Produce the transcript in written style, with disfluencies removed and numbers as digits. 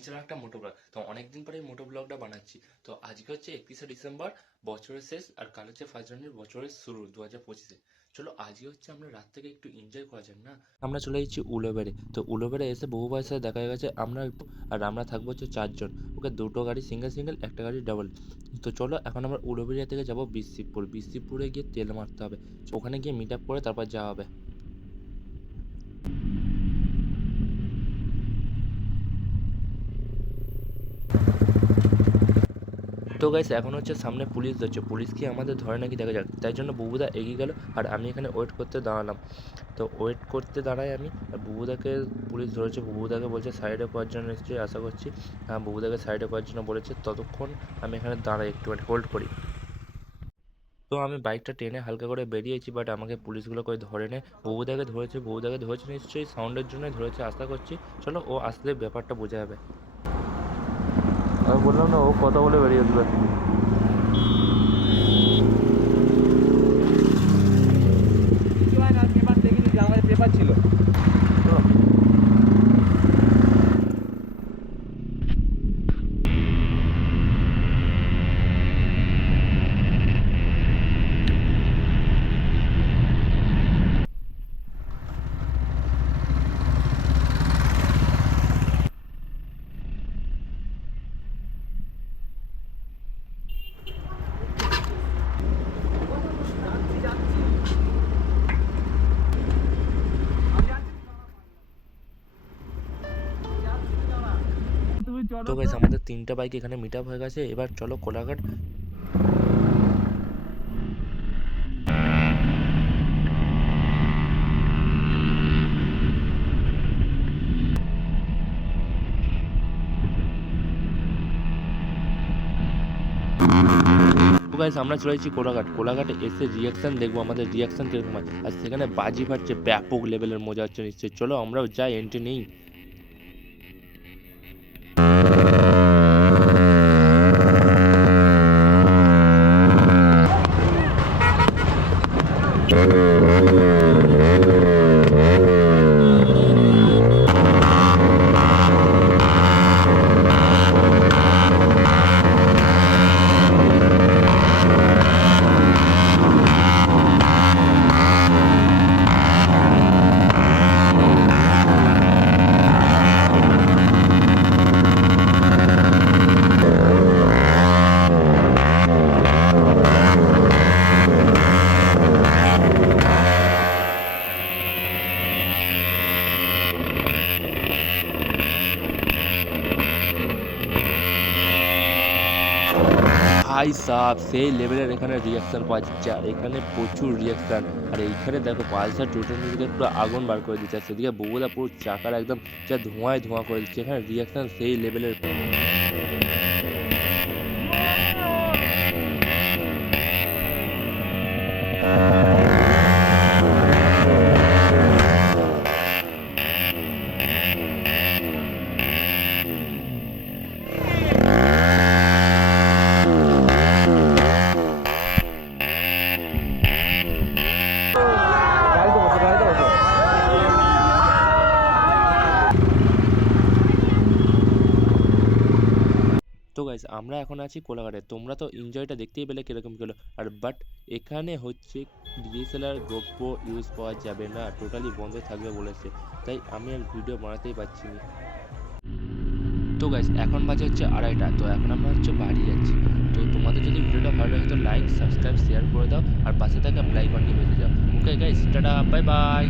নিয়েছিলাম একটা মোটো ব্লগ। তো অনেকদিন পরে এই মোটো ব্লগটা বানাচ্ছি। তো আজকে হচ্ছে 31শে ডিসেম্বর, বছরের শেষ, আর কাল হচ্ছে 1 জানুয়ারি, বছরের শুরু 2025-এ। চলো আজকে হচ্ছে আমরা রাত থেকে একটু এনজয় করা যাক না। আমরা চলে যাচ্ছি উলোবেড়ে। তো উলোবেড়ে এসে বহু ভাইয়ের সাথে দেখা হয়ে গেছে, আমরা থাকবো হচ্ছে 4 জন। ওকে দুটো গাড়ি সিঙ্গেল সিঙ্গেল, একটা গাড়ি ডাবল। তো চলো এখন আমরা উলোবেড়িয়া থেকে যাবো বিসিপুরে গিয়ে তেল মারতে হবে। ওখানে গিয়ে মিট আপ করে তারপর যাওয়া হবে। তো গাইস এখন হচ্ছে সামনে পুলিশ ধরছে, পুলিশ কি আমাদের ধরে নাকি দেখা যাক। তাই জন্য বুবুদা এগিয়ে গেল আর আমি এখানে ওয়েট করতে দাঁড়ালাম। তো ওয়েট করতে দাঁড়াই আমি, আর বুবুদাকে পুলিশ ধরেছে। বুবুদাকে বলছে সাইডে করার জন্য, নিশ্চয়ই আশা করছি বুবুদাকে সাইডে করার জন্য বলেছে। ততক্ষণ আমি এখানে দাঁড়াই, একটুখানি হোল্ড করি। তো আমি বাইকটা টেনে হালকা করে বেরিয়েছি, বাট আমাকে পুলিশগুলো করে ধরে নেয়। বুবুদাকে ধরেছে নিশ্চয়ই সাউন্ডের জন্য ধরেছে আশা করছি। চলো ও আসলে ব্যাপারটা বোঝা যাবে। আমি বললাম না, ও কথা বলে বেরিয়ে আসবে। পেপার দেখিনি, যে আমাদের পেপার ছিল। তো গাইস আমাদের 3টা বাইক এখানে মিট আপ হয়ে গেছে। এবার চলো কোলাঘাট। তো গাইস আমরা চলে এসেছি কোলাঘাটে এসে রিয়াকশন দেখবো, আমাদের রিয়াকশন কিরকম হয়। আর সেখানে বাজি ফাটছে, ব্যাপক লেভেলের মজা হচ্ছে নিশ্চয়ই। চলো আমরাও যাই, এন্ট্রি নেই। ভাই সাব সেই লেভেলের এখানে রিয়াকশান পাওয়া যাচ্ছে, আর এখানে প্রচুর রিয়াকশান। আর এইখানে দেখো পালসার 220 পুরো আগুন বার করে দিচ্ছে, আর সেদিকে বগুড়া পুরো চাকার একদম যা ধোঁয়ায় ধোঁয়া করে দিচ্ছে। এখানে রিয়াকশান সেই লেভেলের। গাড়িতে বসো, গাড়িতে বসো। তো গাইস আমরা এখন আছি কোলাঘাটে। তোমরা তো এনজয়টা দেখতেই পেলে কিরকম গেলো। আর বাট এখানে হচ্ছে ডিএসএলআর গোপ্রো ইউজ পাওয়া যাবে না, টোটালি বন্ধ থাকবে বলেছে। তাই আমি আর ভিডিও বানাতেই পারছি না। তো গাইস এখন বাজে হচ্ছে 2:30টা। তো এখন আমরা হচ্ছে বাড়ি যাচ্ছি। তো তোমাদের যদি ভিডিওটা ভালো লাগে তো লাইক, সাবস্ক্রাইব, শেয়ার করে দাও, আর পাশে থাকা বেল আইকনটি বেজে দাও। Okay guys, tata, bye bye.